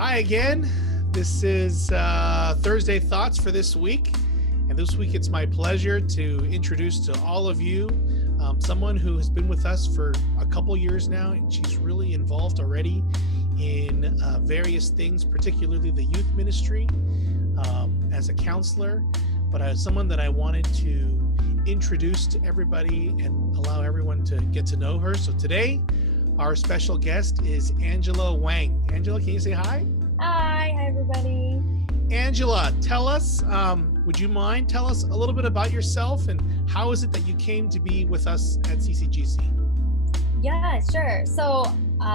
Hi again. This is Thursday Thoughts for this week. And this week it's my pleasure to introduce to all of you someone who has been with us for a couple years now, and she's really involved already in various things, particularly the youth ministry as a counselor, but as someone that I wanted to introduce to everybody and allow everyone to get to know her. So today, our special guest is Angela Wang. Angela, can you say hi? Hi everybody. Angela, tell us, would you mind tell us a little bit about yourself and how is it that you came to be with us at CCGC? Yeah, sure. So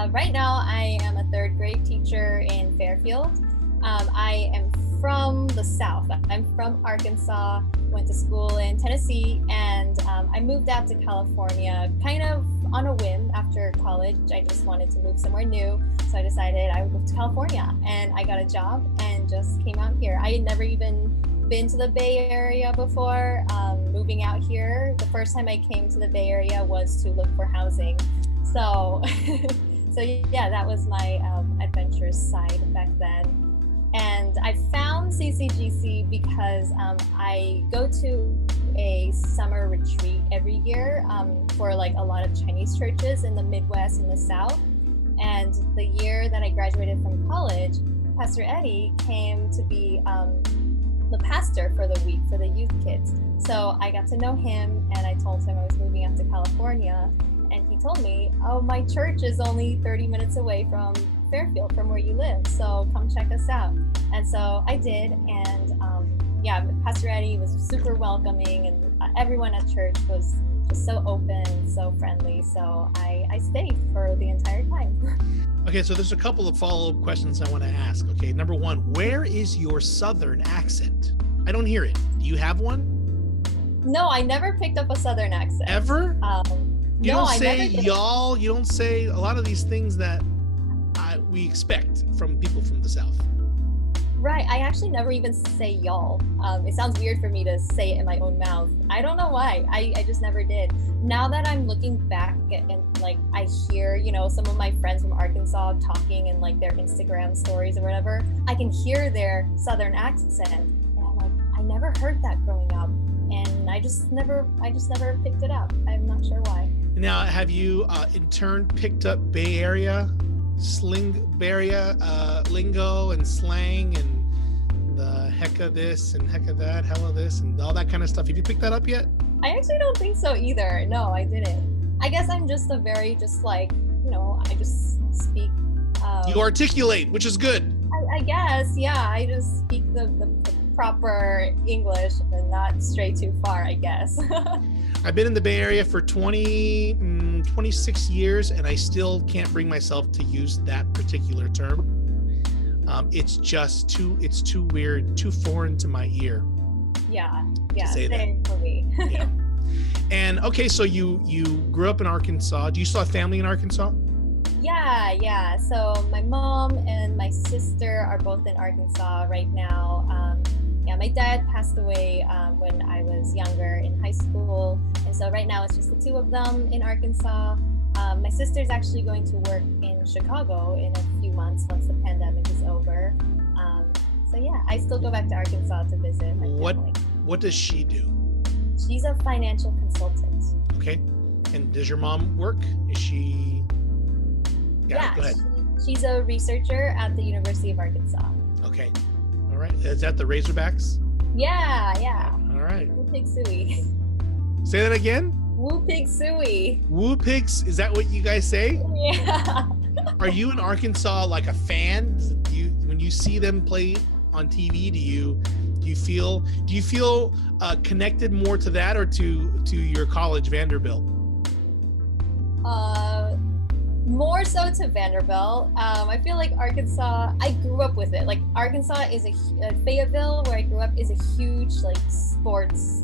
right now I am a third grade teacher in Fairfield. I am from the South. I'm from Arkansas, went to school in Tennessee, and I moved out to California kind of on a whim after college. I just wanted to move somewhere new. So I decided I would move to California, and I got a job and just came out here. I had never even been to the Bay Area before. Moving out here, the first time I came to the Bay Area was to look for housing. So, so yeah, that was my adventurous side back then. And I found CCGC because I go to a summer retreat every year for like a lot of Chinese churches in the Midwest and the South. And the year that I graduated from college, Pastor Eddie came to be the pastor for the week for the youth kids. So I got to know him, and I told him I was moving out to California. And he told me, oh, my church is only 30 minutes away from Fairfield, from where you live. So come check us out. And so I did. And yeah, Pastor Eddie was super welcoming, and everyone at church was just so open, so friendly. So I stayed for the entire time. Okay, so there's a couple of follow-up questions I want to ask. Okay, number one, where is your Southern accent? I don't hear it. Do you have one? No, I never picked up a Southern accent. Ever? You no, don't I say never did. y'all. You don't say a lot of these things that we expect from people from the South. Right. I actually never even say y'all. It sounds weird for me to say it in my own mouth. I don't know why. I just never did. Now that I'm looking back and like I hear, some of my friends from Arkansas talking in like their Instagram stories or whatever, I can hear their Southern accent. And I'm like, I never heard that growing up. And I just never picked it up. I'm not sure why. Now, have you in turn picked up Bay Area lingo and slang and the heck of this and heck of that, hell of this and all that kind of stuff? Have you picked that up yet? I actually don't think so either. No, I didn't. I guess I'm just I just speak. You articulate, which is good. I guess, yeah. I just speak the proper English and not stray too far, I guess. I've been in the Bay Area for 26 years, and I still can't bring myself to use that particular term. It's just too weird, too foreign to my ear. Yeah, same for me. Yeah. And okay, so you grew up in Arkansas. Do you still have family in Arkansas? Yeah. So my mom and my sister are both in Arkansas right now. My dad passed away when I was younger in high school. And so right now it's just the two of them in Arkansas. My sister's actually going to work in Chicago in a few months once the pandemic is over. So yeah, I still go back to Arkansas to visit my family. What does she do? She's a financial consultant. Okay. And does your mom work? Is she? Yeah, go ahead. She's a researcher at the University of Arkansas. Okay. All right. Is that the Razorbacks? Yeah. All right. Woo pig sooie. Say that again? Woo pig sooie. Woo pigs? Is that what you guys say? Yeah. Are you in Arkansas like a fan? When you see them play on TV, do you feel connected more to that or to your college, Vanderbilt? More so to Vanderbilt. I feel like Arkansas, I grew up with it. Like Arkansas is Fayetteville, where I grew up, is a huge like sports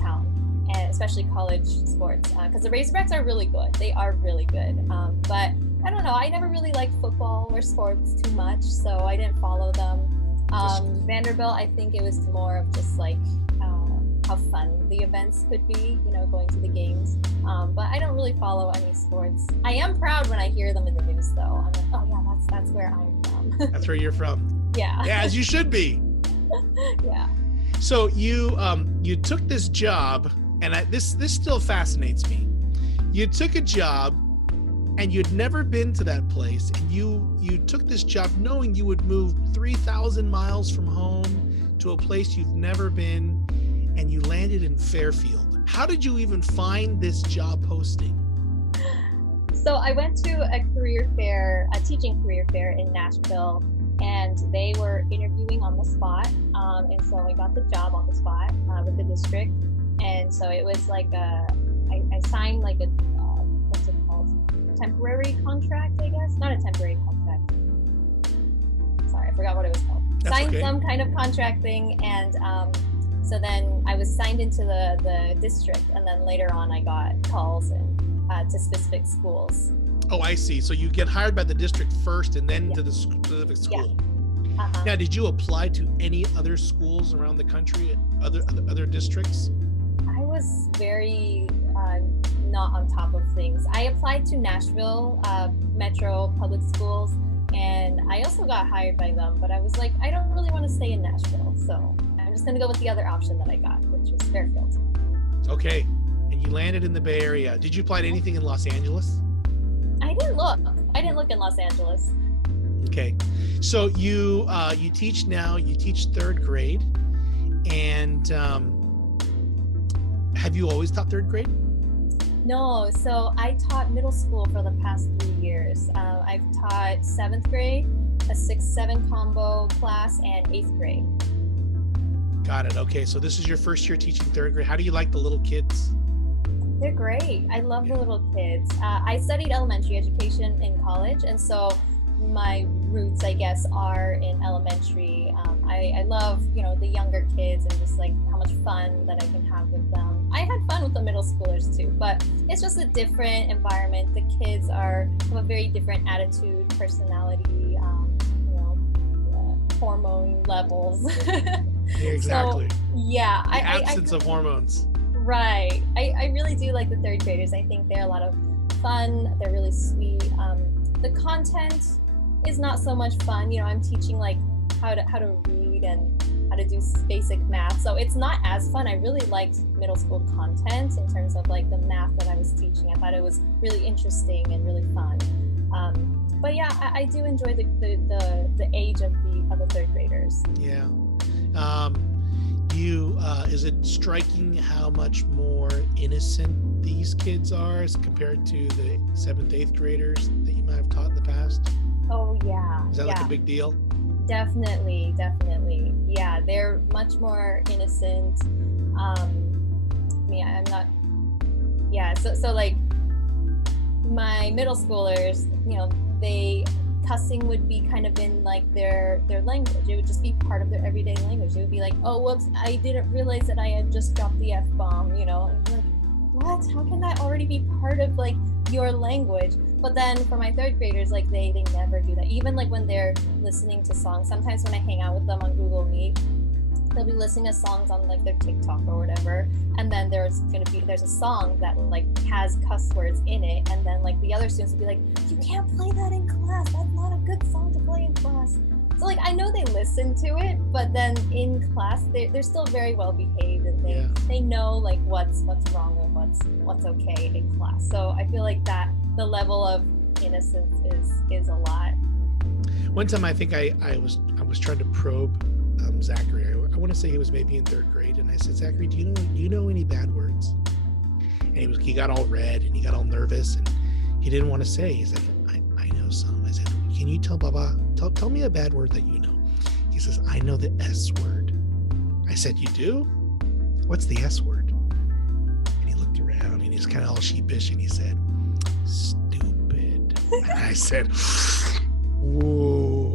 town, and especially college sports. Because the Razorbacks are really good. They are really good. But I don't know. I never really liked football or sports too much, so I didn't follow them. Vanderbilt, I think it was more of just like how fun the events could be, going to the games. But I don't really follow any sports. I am proud when I hear them in the news, though. I'm like, oh yeah, that's where I'm from. from. That's where you're from. Yeah. Yeah, as you should be. Yeah. So you took this job, and this still fascinates me. You took a job, and you'd never been to that place, and you took this job knowing you would move 3,000 miles from home to a place you've never been, and you landed in Fairfield. How did you even find this job posting? So I went to a teaching career fair in Nashville, and they were interviewing on the spot. And so I got the job on the spot with the district. And so it was like I signed like a, what's it called? Temporary contract, I guess. Not a temporary contract. Sorry, I forgot what it was called. That's Signed okay. some kind of contract thing, and so then I was signed into the district, and then later on I got calls and to specific schools. Oh, I see. So you get hired by the district first, and then to the specific school. Uh-huh. Now, did you apply to any other schools around the country, other districts? I was very not on top of things. I applied to Nashville Metro Public Schools, and I also got hired by them, but I was like, I don't really want to stay in Nashville, so I'm just going to go with the other option that I got, which was Fairfield. Okay. And you landed in the Bay Area. Did you apply to anything in Los Angeles? I didn't look in Los Angeles. Okay. So you teach now, you teach third grade, and have you always taught third grade? No, so I taught middle school for the past 3 years. I've taught 7th grade, a 6-7 combo class, and 8th grade. Got it. Okay. So this is your first year teaching third grade. How do you like the little kids? They're great. I love the little kids. I studied elementary education in college, and so my roots, I guess, are in elementary. I love, the younger kids and just like how much fun that I can have with them. I had fun with the middle schoolers too, but it's just a different environment. The kids have a very different attitude, personality, hormone levels. Exactly. So, yeah. The absence of hormones. Right. I really do like the third graders. I think they're a lot of fun. They're really sweet. The content is not so much fun. I'm teaching like how to read and how to do basic math. So it's not as fun. I really liked middle school content in terms of like the math that I was teaching. I thought it was really interesting and really fun. But yeah, I do enjoy the age of the third graders. Yeah. Is it striking how much more innocent these kids are as compared to the 7th, 8th graders that you might have taught in the past? Oh yeah. Is that like a big deal? Definitely. Yeah, they're much more innocent. I'm not. Yeah, so like my middle schoolers, they cussing would be kind of in like their language. It would just be part of their everyday language. It would be like, oh, whoops, I didn't realize that I had just dropped the F-bomb, and I'm like, what? How can that already be part of like your language? But then for my third graders, like they never do that. Even like when they're listening to songs, sometimes when I hang out with them on Google Meet, they'll be listening to songs on like their TikTok or whatever, and then there's a song that like has cuss words in it, and then like the other students will be like, you can't play that in class, that's not a good song to play in class. So like I know they listen to it, but then in class they're still very well behaved, and they know like what's wrong and what's okay in class. So I feel like that the level of innocence is a lot. One time I think I was trying to probe Zachary. I want to say he was maybe in third grade, and I said, Zachary, do you know any bad words? And he got all red and he got all nervous, and he didn't want to say. He's like, I know some. I said, can you tell Baba, tell me a bad word that you know? He says, I know the S word. I said, you do? What's the S word? And he looked around and he's kind of all sheepish, and he said, stupid. And I said, ooh,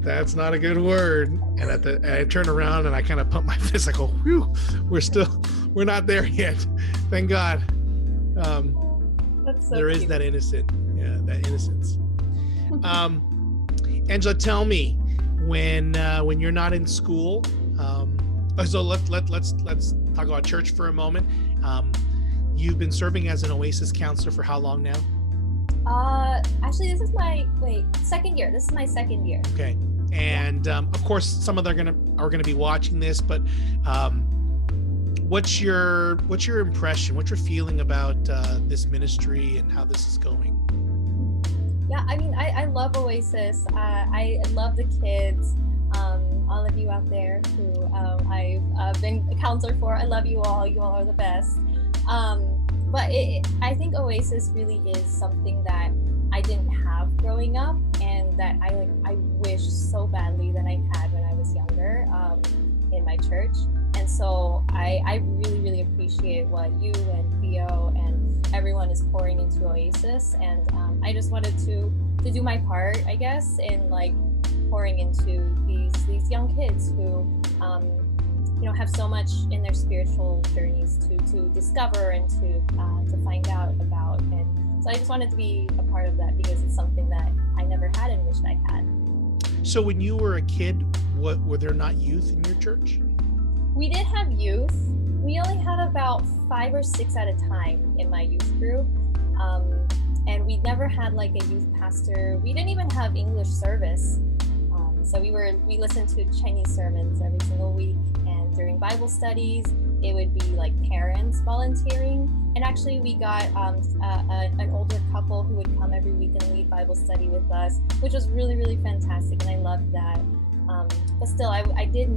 that's not a good word. And I turn around and I kind of pump my fist. I go, whew, we're not there yet. Thank God. That's so there cute. is that innocence. Angela, tell me when you're not in school. So let's talk about church for a moment. You've been serving as an Oasis counselor for how long now? Actually, this is my second year. This is my second year. Okay. And of course, some of them are gonna be watching this, but what's your impression? What's your feeling about this ministry and how this is going? Yeah, I mean, I love Oasis. I love the kids. All of you out there who I've been a counselor for, I love you all. You all are the best. But I think Oasis really is something that I didn't have growing up, and that I wish so badly that I had when I was younger in my church. And so I really, really appreciate what you and Theo and everyone is pouring into Oasis. And I just wanted to do my part, I guess, in like pouring into these young kids who have so much in their spiritual journeys to discover and to find out about. And so I just wanted to be a part of that because it's something that I never had and wished I had. So when you were a kid, were there not youth in your church? We did have youth. We only had about 5 or 6 at a time in my youth group. And we never had like a youth pastor. We didn't even have English service. So we listened to Chinese sermons every single week, and during Bible studies, it would be like parents volunteering. And actually, we got an older couple who would come every week and lead Bible study with us, which was really, really fantastic, and I loved that. But still, I did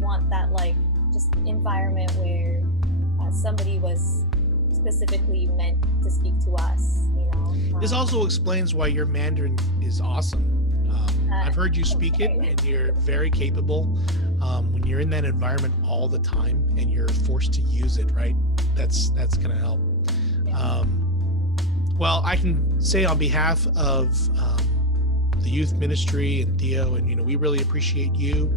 want that like just environment where somebody was specifically meant to speak to us. This also explains why your Mandarin is awesome. I've heard you speak it, and you're very capable. When you're in that environment all the time and you're forced to use it, right? That's going to help. Well, I can say on behalf of the youth ministry and Theo, and we really appreciate you,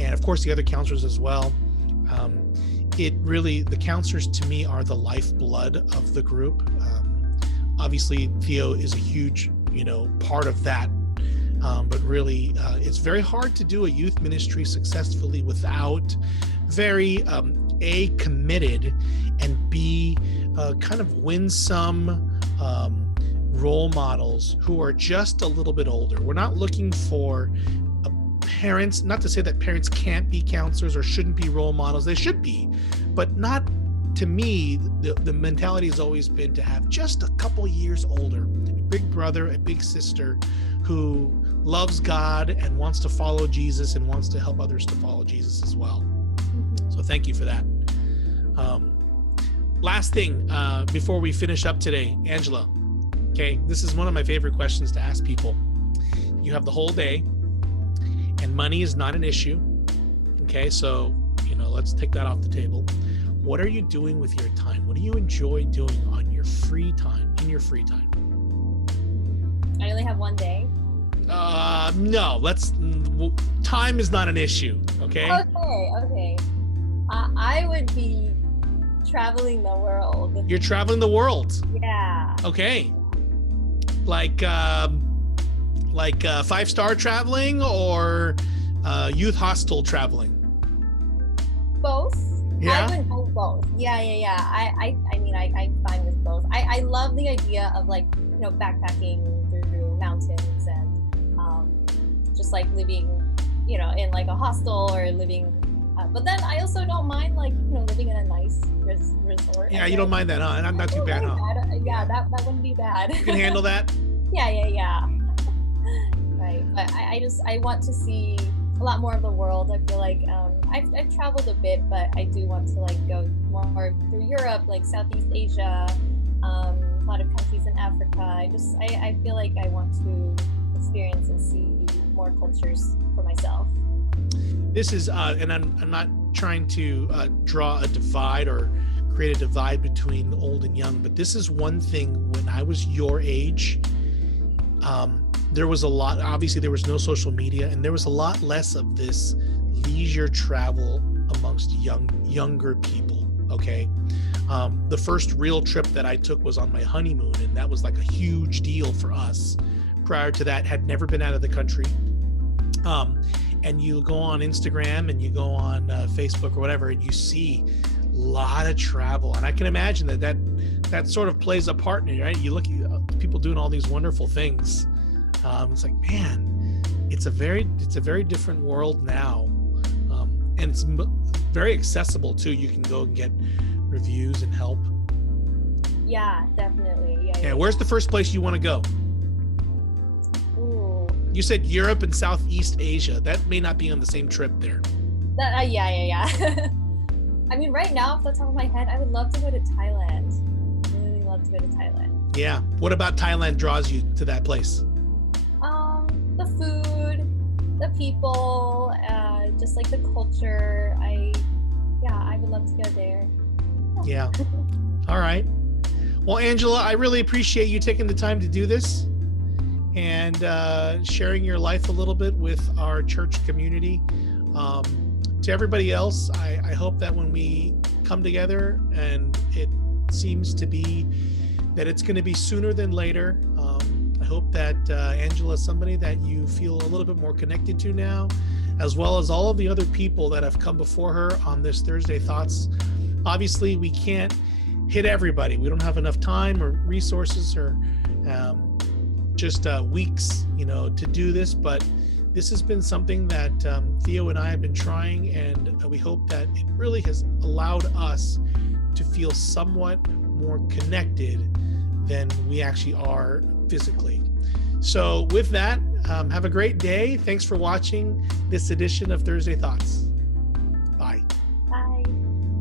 and of course the other counselors as well. The counselors to me are the lifeblood of the group. Obviously, Theo is a huge, part of that. But really, it's very hard to do a youth ministry successfully without very committed and B kind of winsome role models who are just a little bit older. We're not looking for parents, not to say that parents can't be counselors or shouldn't be role models. They should be, but not. To me, the mentality has always been to have just a couple years older, a big brother, a big sister who loves God and wants to follow Jesus and wants to help others to follow Jesus as well. So thank you for that. Last thing, before we finish up today, Angela, okay, this is one of my favorite questions to ask people. You have the whole day and money is not an issue. Okay, so, let's take that off the table. What are you doing with your time? What do you enjoy doing on your free time, in your free time? I only have one day. No, time is not an issue, okay? Okay. I would be traveling the world. You're traveling the world? Yeah. Okay. Like 5-star traveling or youth hostel traveling? Both. Yeah. I would go both. Yeah. I'm fine with both. I love the idea of backpacking through mountains and just like living, in like a hostel or living. But then I also don't mind living in a nice resort. Yeah, you don't mind that, huh? And I'm not too bad, huh? Yeah, that wouldn't be bad. You can handle that? Yeah. Right, but I want to see a lot more of the world. I feel like I've traveled a bit, but I do want to go more through Europe, like Southeast Asia, a lot of countries in Africa. I feel like I want to experience and see more cultures for myself. This is, and I'm not trying to draw a divide or create a divide between old and young, but this is one thing. When I was your age, there was a lot, obviously there was no social media, and there was a lot less of this leisure travel amongst younger people. Okay. The first real trip that I took was on my honeymoon, and that was like a huge deal for us. Prior to that, had never been out of the country. And you go on Instagram and you go on Facebook or whatever, and you see a lot of travel. And I can imagine that sort of plays a part in it, right? You look, people doing all these wonderful things. It's like, man, it's a very different world now, and it's very accessible too. You can go and get reviews and help. Yeah, definitely. Yeah. Where's the first place you want to go? Ooh. You said Europe and Southeast Asia. That may not be on the same trip there. Yeah. I mean, right now, off the top of my head, I would love to go to Thailand. Really love to go to Thailand. Yeah. What about Thailand draws you to that place? The food, the people, just like the culture. I would love to go there. Yeah. All right. Well, Angela, I really appreciate you taking the time to do this and sharing your life a little bit with our church community. To everybody else, I hope that when we come together, and it seems to be that it's going to be sooner than later, I hope that Angela is somebody that you feel a little bit more connected to now, as well as all of the other people that have come before her on this Thursday Thoughts. Obviously, we can't hit everybody. We don't have enough time or resources or just weeks, to do this, but this has been something that Theo and I have been trying, and we hope that it really has allowed us to feel somewhat more connected than we actually are physically. So with that, have a great day. Thanks for watching this edition of Thursday Thoughts.